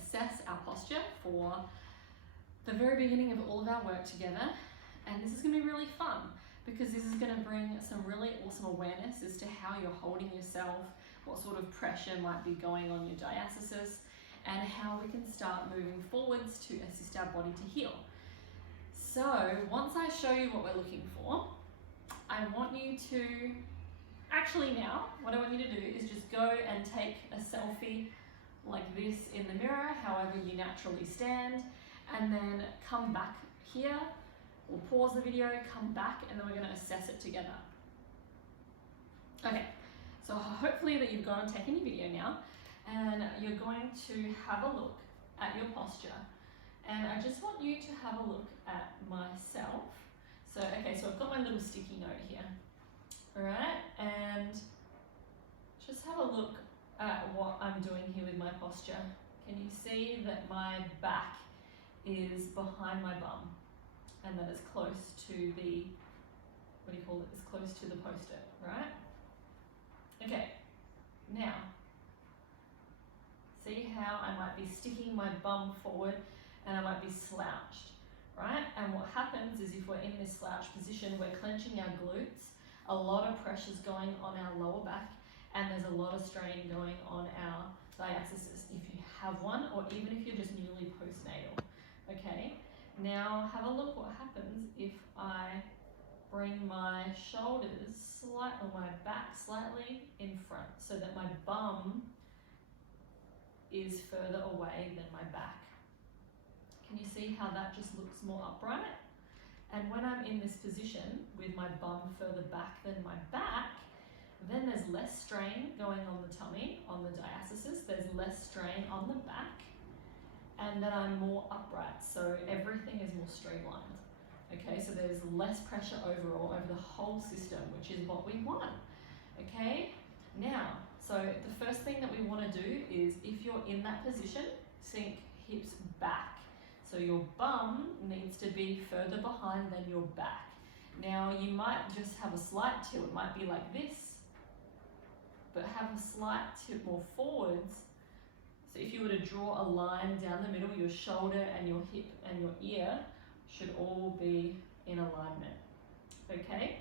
assess our posture for the very beginning of all of our work together. And this is going to be really fun because this is going to bring some really awesome awareness as to how you're holding yourself, what sort of pressure might be going on your diastasis, and how we can start moving forwards to assist our body to heal. So once I show you what we're looking for, I want you to, actually now, what I want you to do is just go and take a selfie like this in the mirror, however you naturally stand, and then come back here. We'll pause the video, come back, and then we're going to assess it together. Okay, so hopefully that you've gone and taken your video now, and you're going to have a look at your posture. And I just want you to have a look at myself. So, okay, so I've got my little sticky note here. All right, and just have a look at what I'm doing here with my posture. Can you see that my back is behind my bum and that it's close to the, what do you call it, it's close to the post-it, right? Okay, now, see how I might be sticking my bum forward and I might be slouched, right? And what happens is if we're in this slouch position, we're clenching our glutes, a lot of pressure's going on our lower back, and there's a lot of strain going on our diastasis if you have one, or even if you're just newly postnatal, okay? Now have a look what happens if I bring my shoulders slightly, my back slightly in front, so that my bum is further away than my back. Can you see how that just looks more upright? And when I'm in this position with my bum further back than my back, then there's less strain going on the tummy, on the diastasis, there's less strain on the back, and then I'm more upright, so everything is more streamlined. Okay, so there's less pressure overall over the whole system, which is what we want. Okay, now, so the first thing that we want to do is, if you're in that position, sink hips back. So your bum needs to be further behind than your back. Now you might just have a slight tilt, it might be like this, but have a slight tilt more forwards. So if you were to draw a line down the middle, your shoulder and your hip and your ear should all be in alignment, okay?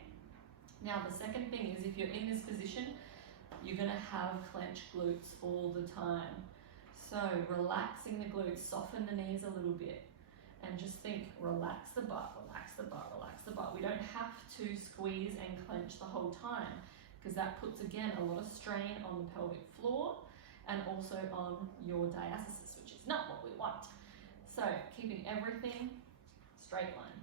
Now the second thing is, if you're in this position, you're gonna have clenched glutes all the time. So relaxing the glutes, soften the knees a little bit, and just think, relax the butt, relax the butt, relax the butt. We don't have to squeeze and clench the whole time, because that puts, again, a lot of strain on the pelvic floor and also on your diastasis, which is not what we want. So keeping everything straight line.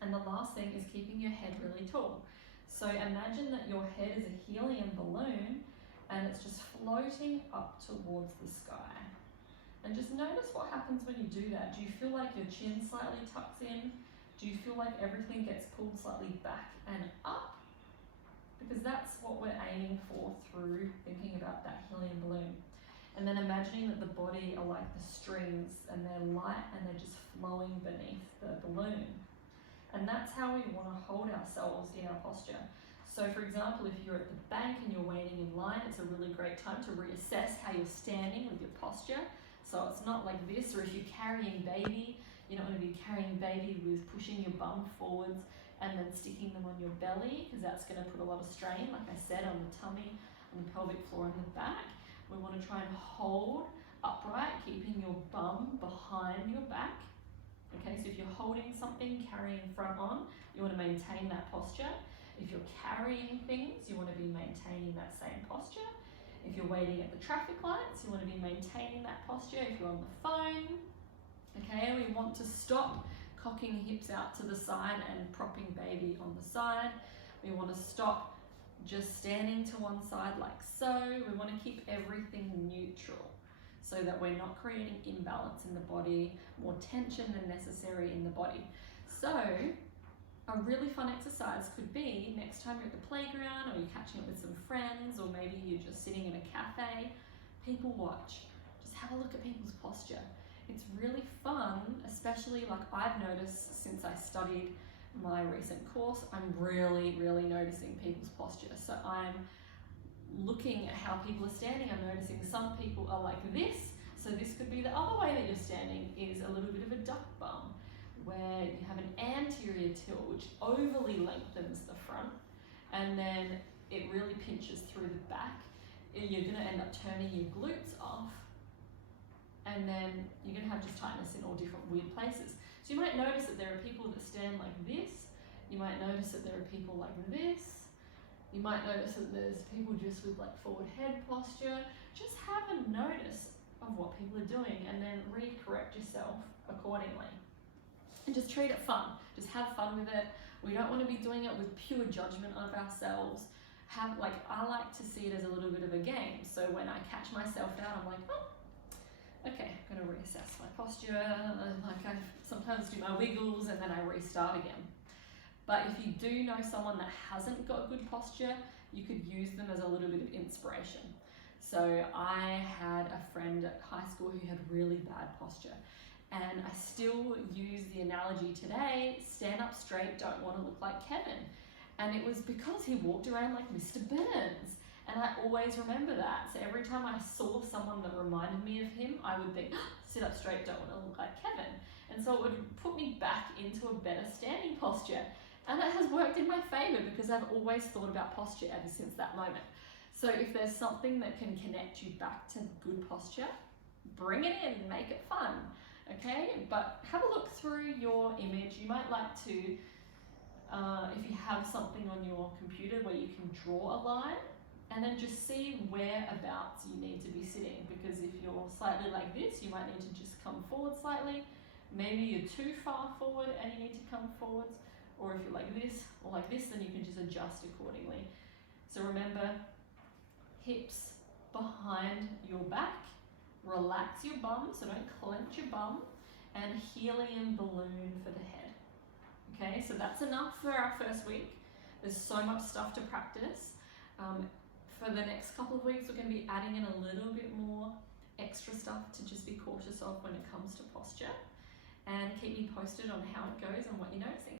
And the last thing is keeping your head really tall. So imagine that your head is a helium balloon and it's just floating up towards the sky. And just notice what happens when you do that. Do you feel like your chin slightly tucks in? Do you feel like everything gets pulled slightly back and up? Because that's what we're aiming for through thinking about that helium balloon. And then imagining that the body are like the strings, and they're light and they're just flowing beneath the balloon. And that's how we want to hold ourselves in our posture. So for example, if you're at the bank and you're waiting in line, it's a really great time to reassess how you're standing with your posture. So it's not like this, or if you're carrying baby, you don't want to be carrying baby with pushing your bum forwards and then sticking them on your belly, because that's going to put a lot of strain, like I said, on the tummy, on the pelvic floor and the back. We want to try and hold upright, keeping your bum behind your back. Okay, so if you're holding something, carrying front on, you want to maintain that posture. If you're carrying things, you want to be maintaining that same posture. If you're waiting at the traffic lights, you want to be maintaining that posture. If you're on the phone, okay, we want to stop cocking hips out to the side and propping baby on the side. We want to stop just standing to one side like so. We want to keep everything neutral so that we're not creating imbalance in the body, more tension than necessary in the body. So a really fun exercise could be, next time you're at the playground, or you're catching up with some friends, or maybe you're just sitting in a cafe, people watch. Just have a look at people's posture. It's really fun, especially like I've noticed since I studied my recent course, I'm really noticing people's posture. So I'm looking at how people are standing. I'm noticing some people are like this, So this could be the other way that you're standing, is a little bit of a duck bum, where you have an anterior tilt which overly lengthens the front, and then it really pinches through the back. You're going to end up turning your glutes off, and then you're going to have just tightness in all different weird places. So you might notice that there are people that stand like this. You might notice that there are people like this. You might notice that there's people just with like forward head posture. Just have a notice of what people are doing, and then re-correct yourself accordingly. And just treat it fun. Just have fun with it. We don't want to be doing it with pure judgment of ourselves. I like to see it as a little bit of a game. So when I catch myself out, I'm like, oh, okay, I'm gonna reassess my posture. Like I sometimes do my wiggles and then I restart again. But if you do know someone that hasn't got good posture, you could use them as a little bit of inspiration. So I had a friend at high school who had really bad posture. And I still use the analogy today, stand up straight, don't want to look like Kevin. And it was because he walked around like Mr. Burns. And I always remember that. So every time I saw someone that reminded me of him, I would think, sit up straight, don't want to look like Kevin. And so it would put me back into a better standing posture. And it has worked in my favor because I've always thought about posture ever since that moment. So if there's something that can connect you back to good posture, bring it in, make it fun. Okay, but have a look through your image. You might like to, if you have something on your computer where you can draw a line, and then just see whereabouts you need to be sitting, because if you're slightly like this, you might need to just come forward slightly. Maybe you're too far forward and you need to come forwards, or if you're like this or like this, then you can just adjust accordingly. So remember, hips behind your back, relax your bum, so don't clench your bum, and helium balloon for the head. Okay, so that's enough for our first week. There's so much stuff to practice. For the next couple of weeks, we're going to be adding in a little bit more extra stuff to just be cautious of when it comes to posture. And keep me posted on how it goes and what you're noticing.